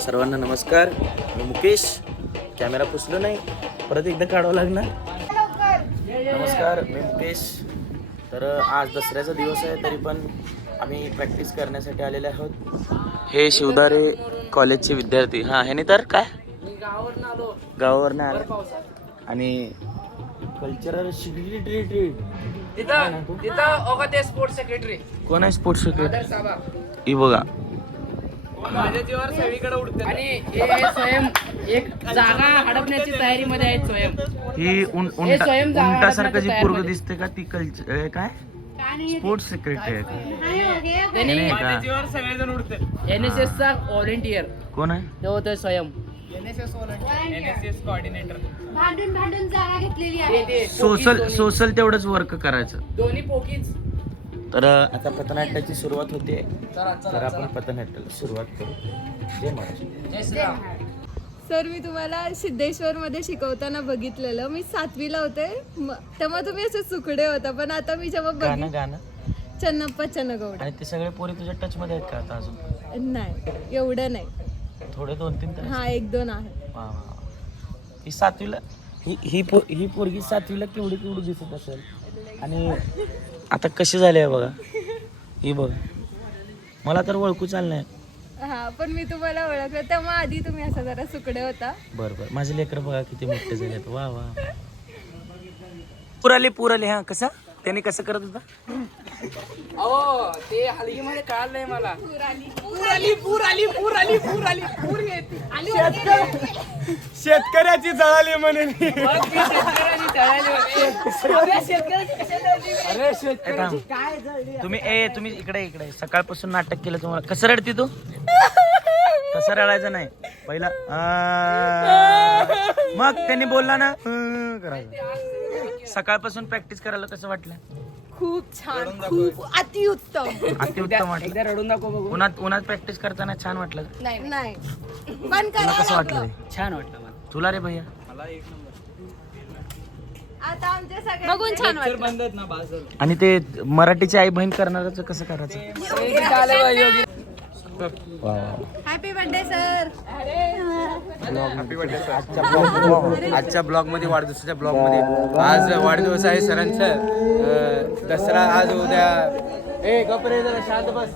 सर्वांना नमस्कार. मी मुकेश. कॅमेरा पुसलो नाही, परत एकदा काढावं लागणार. नमस्कार, मी मुकेश. तर आज दसऱ्याचा दिवस आहे, तरी पण आम्ही प्रॅक्टिस करण्यासाठी आलेले आहोत. हे शिवदारे कॉलेजचे विद्यार्थी. हां, ह्याने तर काय गावावरनं आलो आणि कल्चरल सेक्रेटरी. स्पोर्ट्स सेक्रेटरी कोण आहे स्पोर्ट्स सेक्रेटरी? ही बघा, माझ्या जीवावर सगळीकडे उडते. आणि हे स्वयं एक जागा हडपण्याची तयारी मध्ये आहेत. स्वयं ही स्वयं जागा उंटासारखं जी हडपण्याच्या पोरग तयारीमध्ये. दिसते का ती कल्चर काय स्पोर्ट्स सेक्रेटरी आहे का? त्यांनी नाही का? माझ्या जीवावर सगळेजण उडते. NSS चा व्हॉलेंटियर कोण आहे? तो होते स्वयं. NSS coordinator. भांडून जागा घेतलेली आहे. सोशल तेवढंच वर्क करायचं. दोन्ही पोकीच. तर आता पथनाट्याची सुरुवात होते. तर आपण पथनाट्याला सुरुवात करू. जय महाराष्ट्र. जय श्रीराम. सर, मी तुम्हाला सिद्धेश्वर मध्ये शिकवताना बघितलेलं. मी 7वीला होते तेव्हा तुम्ही असे सुकडे होता, पण आता मी जेव्हा गाणं गाणं चन्नप्पा चन्नगौड. आणि ते सगळे पोरी तुझ्या टच मध्ये आहेत का आता अजून? नाही, एवढं नाही. थोडे 2-3 तर हा, 1-2 आहे. वा वा. ही 7वीला ही पोरगी 7वीला केवढी दिसत असेल. आणि आता कशी झाली आहे बघा. ही बघ, मला तर ओळखू चाल नाही. हा, पण मी तुम्हाला ओळखलं तेव्हा आधी तुम्ही असा जरा सुकडे होता. बरं माझे लेकर बघा किती मोठे झाले. वा वा. पूर आले. हा, कसा त्याने कसं करत होता? अहो, ते हलगी मध्ये कळालं नाही मला. पूर येते. शेतकऱ्याची जळाली म्हणून. तुम्ही इकडे सकाळपासून नाटक केलं. तुम्हाला कसं रडती तू? कसं रडायचं नाही पहिला. मग त्यांनी बोलला ना करायचं. सकाळपासून प्रॅक्टिस करायला कसं वाटलं? खूप छान, खूप अतिउत्तम. अतिउत्तम वाटलं. एकदा रडून दाखव बघू. उन्हात प्रॅक्टिस करताना छान वाटलं. नाही पण तुला कसं वाटलं रे? छान वाटलं मला. तुला रे भैया? आता आमच्या सगळ्या बघून छान वाटलं. आणि ते मराठीची आई बहीण करणारच कसं करायचं? Happy birthday sir. आजच्या ब्लॉग मध्ये, वाढदिवसाच्या ब्लॉग मध्ये, आज वाढदिवस आहे सरांचा. दसरा आज उद्या. ए गप्रे, जरा शांत बस.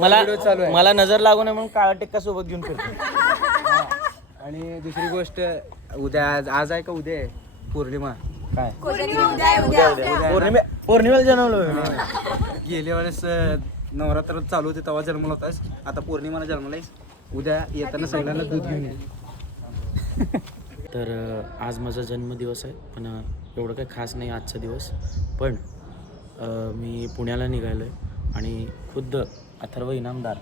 व्हिडिओ चालू आहे. मला नजर लागू नये म्हणून काळा टिक्का सोबत घेऊन फिरतो. आणि दुसरी गोष्ट, उद्या आज आहे का उद्या आहे पौर्णिमा? काय उद्या. पौर्णिमेला जन्मलो. गेल्या वेळेस नवरात्र चालू होते तेव्हा जन्मला होतास. आता पौर्णिमाला जन्मलायस. उद्या येताना सगळ्यांना दूध घेऊन ये. तर आज माझा जन्मदिवस आहे, पण एवढं काही खास नाही आजचा दिवस. पण मी पुण्याला निघालो आहे आणि खुद्द अथर्व इनामदार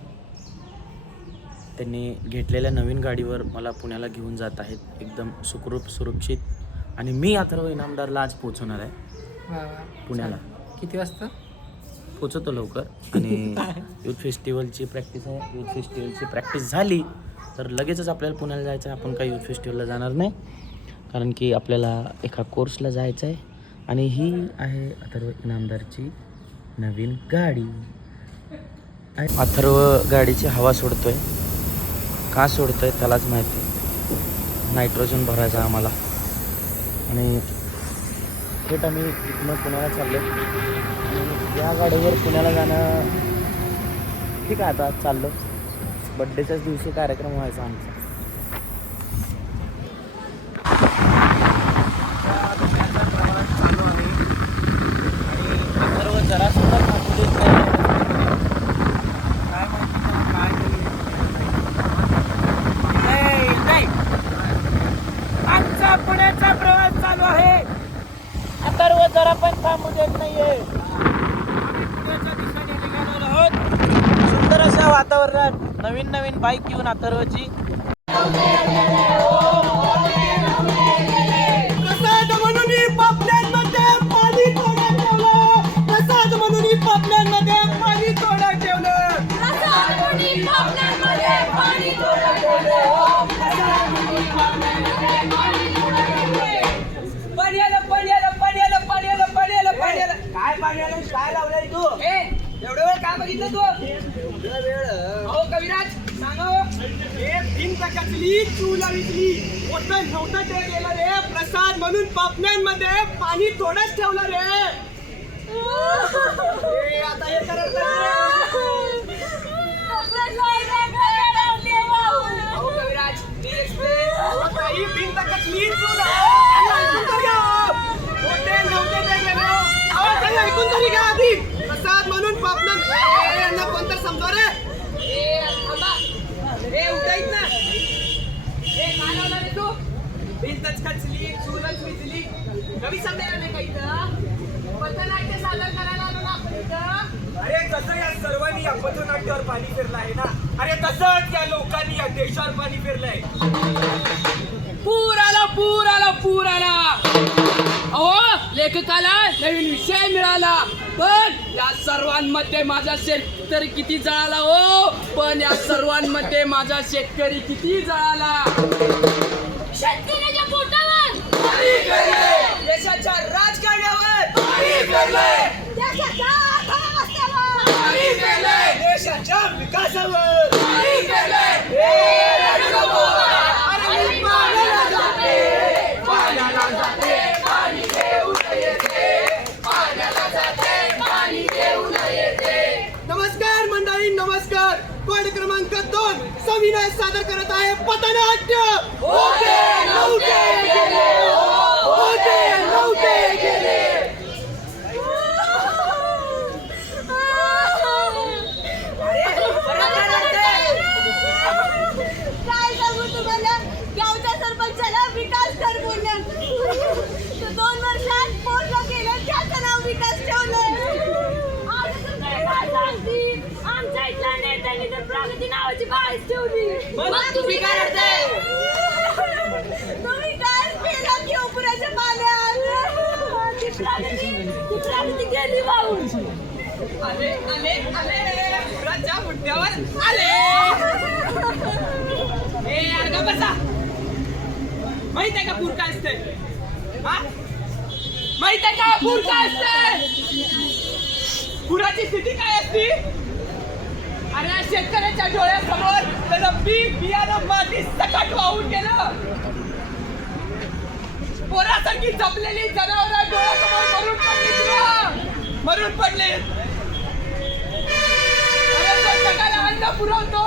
त्यांनी घेतलेल्या नवीन गाडीवर मला पुण्याला घेऊन जात आहेत, एकदम सुरक्षित. आणि मी अथर्व इनामदारला आज पोहोचवणार आहे पुण्याला. किती वाजता पोचवतो लवकर. आणि युथ फेस्टिवलची प्रॅक्टिस आहे. युथ फेस्टिवलची प्रॅक्टिस झाली तर लगेचच आपल्याला पुण्याला जायचं आहे. आपण काही युथ फेस्टिवलला जाणार नाही, कारण की आपल्याला एका कोर्सला जायचं आहे. आणि ही आहे अथर्व इनामदारची नवीन गाडी. अथर्व गाडीची हवा सोडतोय. का सोडतोय त्यालाच माहिती. नायट्रोजन भरायचं आम्हाला. आणि थेट आम्ही इथनं पुण्याला चाललो. या गाडीवर पुण्याला जाणं ठीक आहे. आता चाललो. बड्डेच्याच दिवशी कार्यक्रम व्हायचा आमचा. चालू आहे आणि सर्व जरा सुद्धा थांबू देत नाही. काय माहिती काय आमचा पुण्याचा प्रवास चालू आहे. अथर्व जरा पण थांबू देत नाहीये. सुंदर असं वातावरण, नवीन बाईक घेऊन अथर्वची. काय लावलंय तू? एवढं वेळ काय बघितलं तू? कविराज सांग भिंत कचली चूला विकली होतं नव्हतं ते गेलं रे प्रसाद म्हणून पापण्यांमध्ये पाणी थोडंच ठेवलं रे आता हे करत काही भिंत कचली चूला होते नव्हते ते गेले ऐकून तरी घ्या आधी प्रसाद म्हणून पापण्या यांना कोणतं समजा रे हे उठायच ना हे काय लावला रे तू भिंतच खचली चूलच विजली कवी समजायला नाही काही तर पथनाट्य सादर करायला आलो ना आपण इथं अरे कसं या सर्वांनी या पथनाट्यावर पाणी फिरलं आहे ना अरे तसंच या लोकांनी या देशावर पाणी फिरलंय पूर आला पूर आला पूर आला अहो लेखकाला नवीन विषय मिळाला पण या सर्वांमध्ये माझा शेतकरी किती जळाला हो पण या सर्वांमध्ये माझा शेतकरी किती जळाला शेतकऱ्याच्या पोटावर देशाच्या राजकारणावर देशाच्या अर्थव्यवस्थेवर देशाच्या विकासावर नमस्कार मंडळी नमस्कार पॉइंट क्रमांक 2 सविनय सादर करत आहे पथनाट्य होते नव्हते गेले होते नव्हते गेले काय सांगू तुम्हाला गावच्या सरपंचाला विकास कर बोलल्या 2 वर्षात पूर्ण केलं त्याचं नाव विकास ठेवलंय आमच्या इथल्या नेत्यांनी तर प्रगती नावाची बाळच ठेवली मग तुम्ही काय करताय तुम्ही काय केलं की पुराच्या पाण्यात ती प्रगती गेली वाहून आले आले आले पुराच्या मुद्द्यावर आले ए यार का बसा माहित आहे का पूर काय असते हा माहित आहे का पूर काय असते पुराची स्थिती काय असती अरे या शेतकऱ्याच्या डोळ्यासमोर त्याचं पीक बियाणं माती सकट वाहून गेलं पोरासारखी जपलेली जनावरं डोळ्यासमोर मरून पडले अरे जो जगाला अन्न पुरवतो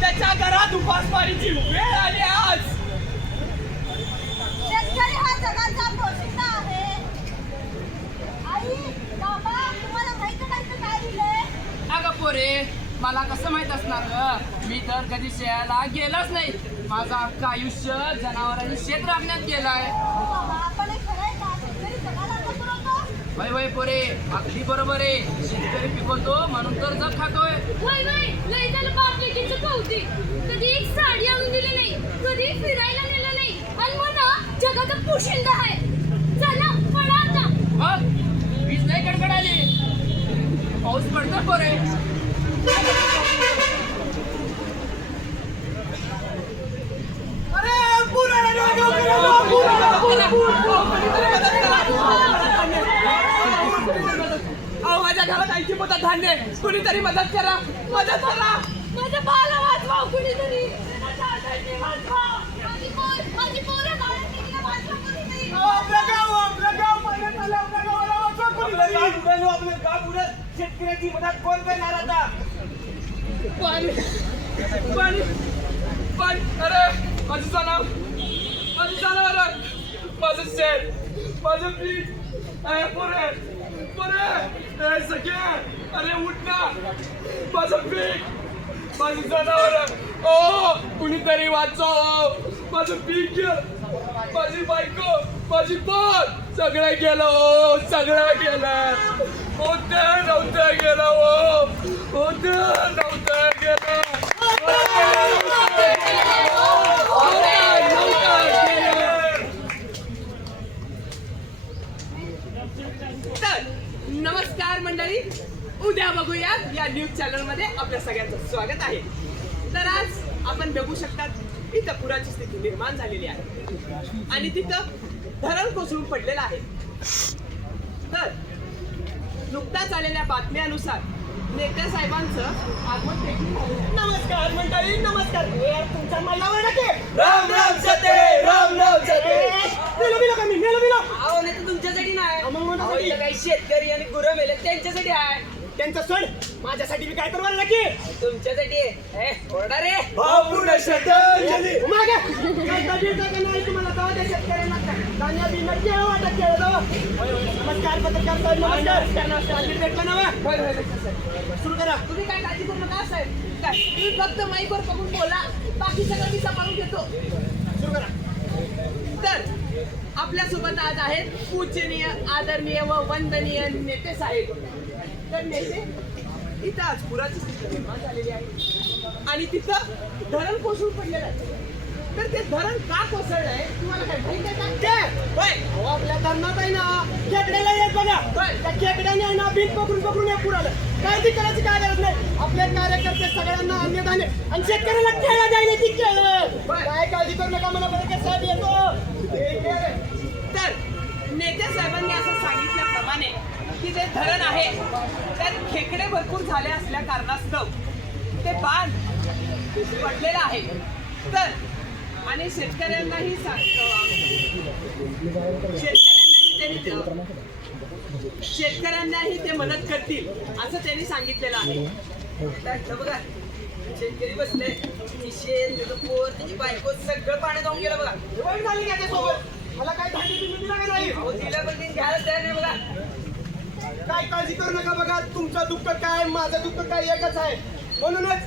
त्याच्या घरात उपासमारीची वेळ आली आज शेतकरी हा जगाचा पोशिंदा आहे आई बाबा तुम्हाला माहित नाही तर काय दिलंय अगं पोरे मला कसं माहित असणार ग मी तर कधी शेळाला गेलोच नाही माझं अख्खं आयुष्य जनावरांनी शेत राखण्यात गेलाय आपण एक खरंय का शेतकरी जगाला अन्न पुरवतो वय वय पोरे अगदी बरोबर आहे शेतकरी पिकवतो म्हणून तर जग खातोय वय वय लय झालं बापलेकीचं कौतिक कधी एक साडी आणून दिली नाही कधी फिरायला नेलं नाही आणि म्हणा जगाचा पोशिंदा आहे चला पळा आता मग वीज नाही कडकडाली पाऊस पडतो पोरे अरे पूर आला अहो माझ्या घरात आईची मदत धान्य कुणीतरी मदत करा मदत करा माझ्या बाला वाचवा कुणीतरी माझी पोरं गाड्यात गेली वाचवा कुणीतरी शेतकऱ्याची मदत कोण करणार आता पाणी पाणी पाणी अरे माझं जनावर माझं शेत माझं पीक अरे पोरे पोरे सगळे अरे उठ ना माझं पीक माझं जनावर ओ कुणीतरी वाचव माझं पीक गेलं माझी बायको माझी पोर सगळं गेलं ओ सगळं गेलं होतं नव्हतं गेलं ओ होतं नव्हतं गेलं तर नमस्कार मंडळी उद्या बघूया या न्यूज चॅनल मध्ये आपल्या सगळ्यांचं स्वागत आहे तर आज आपण बघू शकतात इथं पुराची स्थिती निर्माण झालेली आहे आणि तिथं धरण कोसळून पडलेलं आहे तर नुकताच आलेल्या बातम्यानुसार नेते साहेबांचं आगमन देखील झालं. नमस्कार मंडळी, नमस्कार. तुमचा मला नके. राम राम सते, राम राम सते. मेलो अहो नाही तर तुमच्यासाठी नाही. मग कोणासाठी? अहो, इथं काही शेतकरी आणि गुरं मेले त्यांच्यासाठी आहे. त्यांचं सण माझ्यासाठी मी काय करवायला नक्की तुमच्यासाठी आहे. ओरडा रे. भावपूर्ण श्रद्धांजली. मागे. काय बिलता का नाही तुम्हाला जाऊ द्या शेतकऱ्यांना काय. धान्य बिन्य केळं वाटत केळं जाऊ. नमस्कार पत्रकार साहेब, नमस्कार. भेटलं ना बा? होय, होय, होय, सर. सुरू करा. तुम्ही काय काळजी करू नका साहेब. काय तुम्ही फक्त माईकवर बघून बोला, बाकी सगळं मी सांभाळून घेतो. सुरू करा. तर आपल्यासोबत आज आहेत पूजनीय, आदरणीय व वंदनीय नेते साहेब. तर नेते इथं आज पुराची स्थिती निर्माण झालेली आहे आणि तिथं धरण कोसळून पडलेलं आहे. तर ते धरण का कोसळलं आहे तुम्हाला काय माहिती आहे का? ते होय. अहो, आपल्या धरणात आहे ना खेकड्याला येत बघा. त्या खेकड्याने आहे ना बिल पकडून हे पुरालं. काळजी करायची काय गरज नाही. आपले कार्यकर्ते सगळ्यांना अन्नधान्य आणि शेतकऱ्याला केळं द्यायला ती केळं. काय काळजी करू नका, मला बरोबर साहेब येतो. तर नेते साहेबांनी असं सांगितल्याप्रमाणे की जे धरण आहे त्यात खेकडे भरपूर झाले असल्या कारणास्तव ते बांध पडलेलं आहे. तर आणि शेतकऱ्यांनाही ते मदत करतील असं त्यांनी सांगितलेलं आहे. तर बघा शेतकरी बसले, शेत त्याचं पोर त्याची बायको सगळं पाण्यात जाऊन गेलं बघा. जेवण झाली का त्यासोबत? मला काय धान्य बिन्य दिला का नाही? अहो, तिला पण तीन घ्यायला तयार नाही बघा. काय काळजी करू नका. बघा तुमचं दुःख काय, माझं दुःख काय एकच आहे. म्हणूनच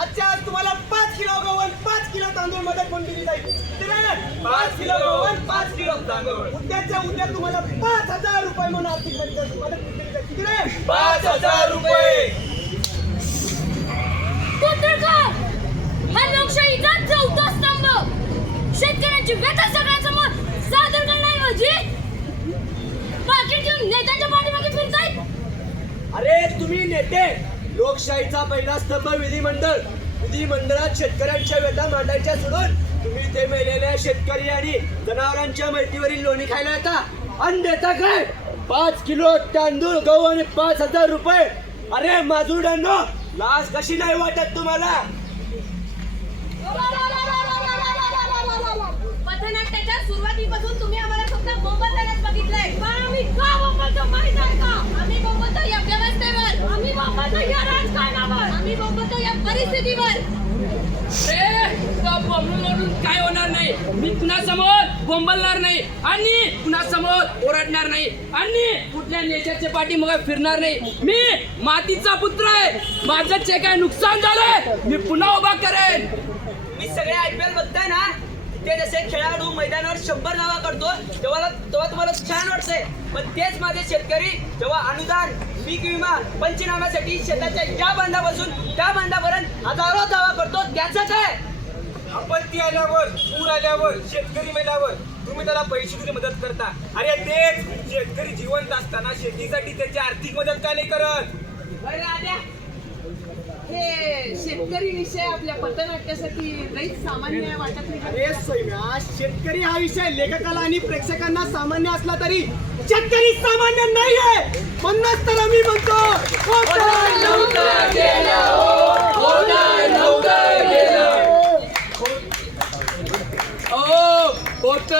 आजच्या आज तुम्हाला 5 किलो गव्हाण, 5 किलो तांदूळ मदत म्हणून दिली जाईल. किती राहिलं? 5 किलो गव्हाण, 5 किलो तांदूळ. उद्याच्या उद्या तुम्हाला 5,000 रुपये म्हणून आर्थिक मदत दिली जाईल. किती रे? 5,000 रुपये. पत्रकार हा लोकशाहीचा चौथा स्तंभ शेतकऱ्यांची व्यथा सगळ्यांसमोर सादर करण्याऐवजी पाकिट घेऊन नेत्यांच्या पाठीमागे फिरतायत. अरे तुम्ही नेते, लोकशाहीचा पहिला स्तंभ विधिमंडळ. विधिमंडळात शेतकऱ्यांच्या व्यथा मांडायच्या सोडून तुम्ही ते मेलेल्या शेतकरी आणि जनावरांच्या मैतीवरील लोणी खायला येता आणि देता काय 5 किलो तांदूळ, गहू आणि 5,000 रुपये. अरे माजुरड्यांनो, लाज कशी नाही वाटत तुम्हाला? पथनाट्याच्या सुरुवातीपासून तुम्ही आम्हाला फक्त बोंबलतानाच बघितलंय. पण आम्ही का बोंबलतो माहित आहे का? आम्ही बोंबलतो या व्यवस्थेवर, आम्ही बोंबलतो या राजकारणावर, आम्ही बोंबलतो या परिस्थितीवर. बोंबलून काय होणार नाही. मी कुणासमोर बोंबलणार नाही आणि कुणासमोर ओरडणार नाही आणि कुठल्या नेत्याच्या पाठीमागे फिरणार नाही. मी मातीचा पुत्र आहे. माझं जे काय नुकसान झालंय मी पुन्हा उभा करेन. मी सगळे IPL बघताय ना, ते जसे खेळाडू मैदानावर 100 धावा करतो तेव्हा तुम्हाला छान वाटतंय. पण तेच माझे शेतकरी जेव्हा अनुदान, पीक विमा, पंचनाम्यासाठी शेताच्या या बांधापासून त्या बांधापर्यंत हजारो धावा करतो, त्याचं काय? आपत्ती आल्यावर, पूर आल्यावर, शेतकरी मेल्यावर तुम्ही त्याला पैसे देऊन मदत करता. अरे तेच शेतकरी जिवंत असताना शेतीसाठी त्याची आर्थिक मदत का नाही करत? बरं राजा, हे शेतकरी विषय आपल्या पथनाट्यासाठी लईच सामान्य वाटत नाही. अरे सैम्या, शेतकरी हा विषय लेखकाला आणि प्रेक्षकांना सामान्य असला तरी शेतकरी सामान्य नाही आहे. म्हणूनच तर आम्ही म्हणतो होत